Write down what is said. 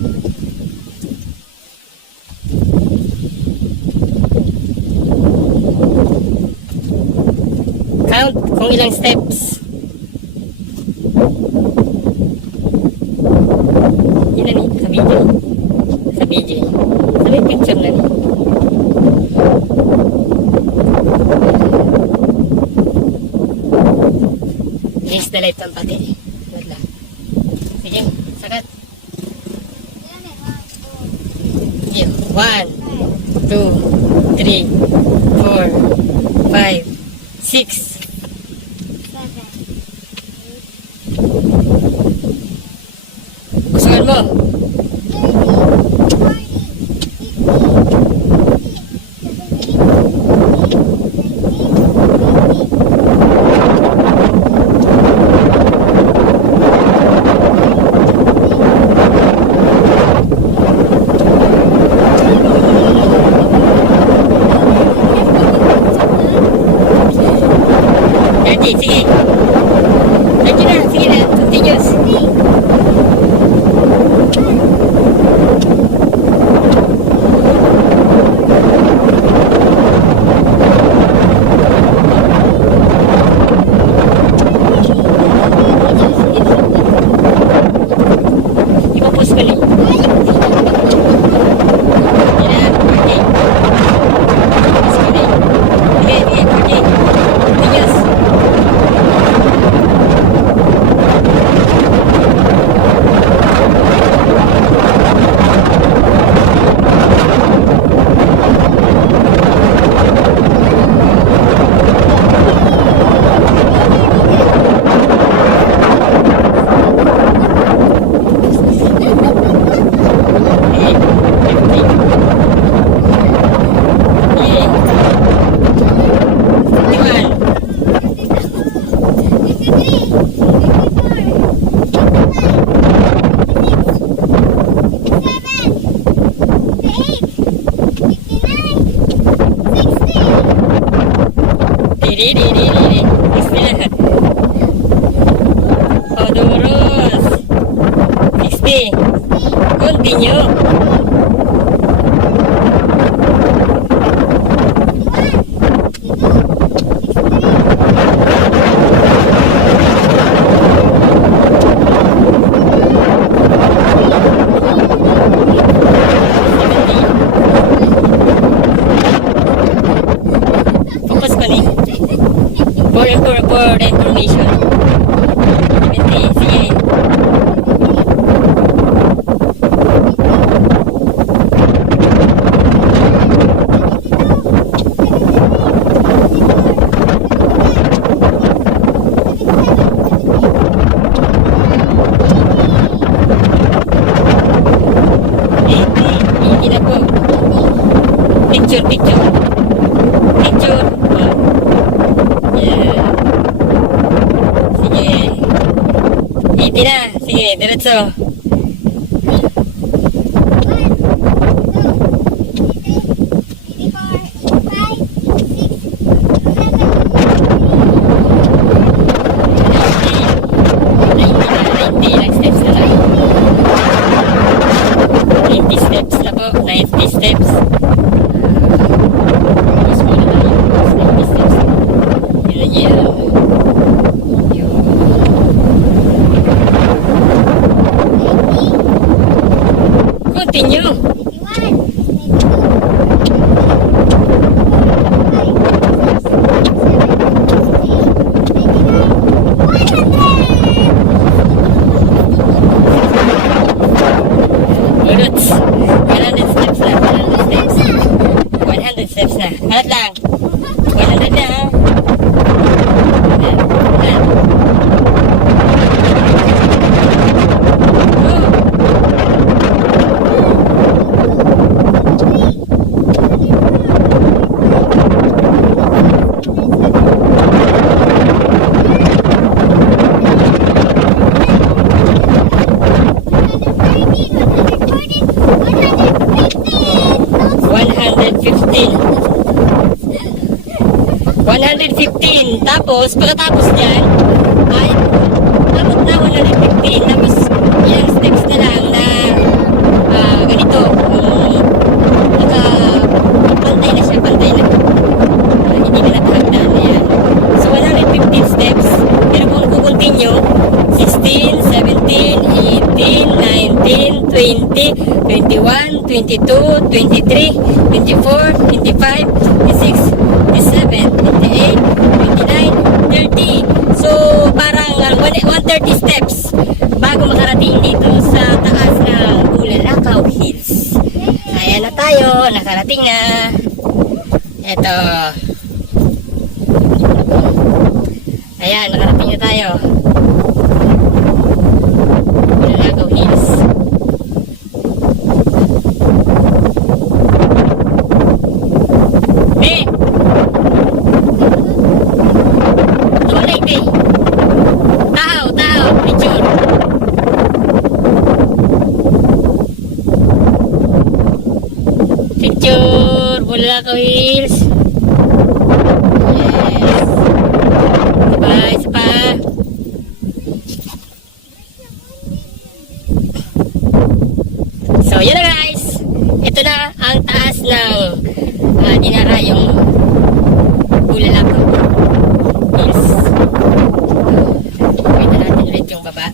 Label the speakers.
Speaker 1: Count kung ilang steps. Yun na sa video. Sa video. Sa may picture na ni. Yes, the light ng pati. Wait lang. Sige, sakat. Sige, one, two, three, four, five, six, Gustuhan mo? diri, diri, diri. Istirahat. Kau terus. Istirahat. Continue. Picture, picture. Picture. Yeah. Sige. Iti na. Sige, diretso. Ninety na, ninety. Ilang steps na lang. 90 steps na po. 90 steps. Mas muna na yun. Mas 90 steps. Yun, yun. Yun. Continue. Ulot. 100 steps na. 100 steps. 100 steps na. Halat lang. 115. Tapos, pagkatapos niyan, ay, abot na 115. Tapos, ilang steps na lang na uh, ganito. Um, naka, pantay na siya, pantay na. Uh, hindi na natahagdan. Ayan. So, 115 steps. Pero kung kukontinue, 16, 17, 18, 19, 20, 21, 22, 23, 24, 25, 26, 130 steps bago makarating dito sa taas ng Bulalakaw Hills. Ayan na tayo, nakarating na. Ito. Ayan, nakarating na tayo. Bulalakaw Hills. Pula ko Hills. Yes. Isa pa, isa pa. So, yun na guys. Ito na ang taas ng uh, dinarayong bulalak. Hills. Pwede natin ulit yung baba.